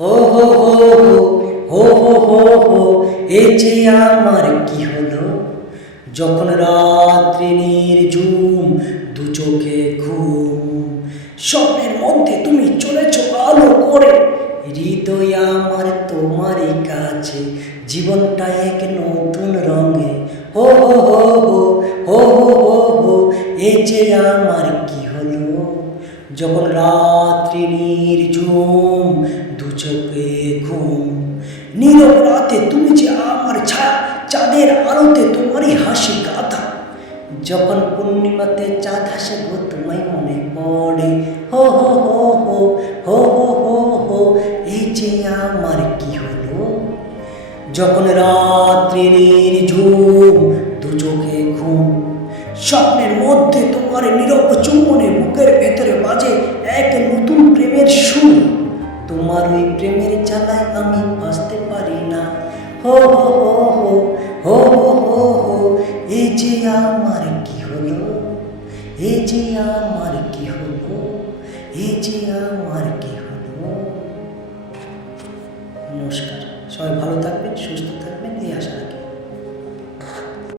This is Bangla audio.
হো হো হো হো হো হো হো এ যে আমার কি হলো, যখন রাত্রি নির্ঝুম দু চোখে ঘুম, স্বপ্নের মধ্যে তুমি চলেছ আলো করে, হৃদয় আমার তোমারই কাছে, জীবনটা এক নতুন রঙে। হো হো হো হো হো হো হো হো এ যে আমার কি হলো, যখন রাত্রি নির্ঝুম দু চোখে ঘুম, নীরব রাতে তুমি যে আমার ছায়া, চাঁদের আলোতে তোমারই হাসি গাথা, যখন পূর্ণিমাতে চাঁদ হাসে গো তোমায় মনে পড়ে। হো হো হো হো হো হো হো হো এই যে আমার কি হলো, যখন রাত্রি নির্ঝুম দু চোখে ঘুম, স্বপ্নের মধ্যে তোমার নীরব চুম্বনে বুকের ভেতরে বাজে এক নতুন প্রেমের সুর, তোমার ওই প্রেমের জ্বালায় আমি বাঁচতে পারি না। হো হো হো হো হো হো হো এই যে আমার কি হলো, এই যে আমার কি হলো, এই যে আমার কি হলো। নমস্কার, সবাই ভালো থাকবেন, সুস্থ থাকবেন, এই আশা রাখি।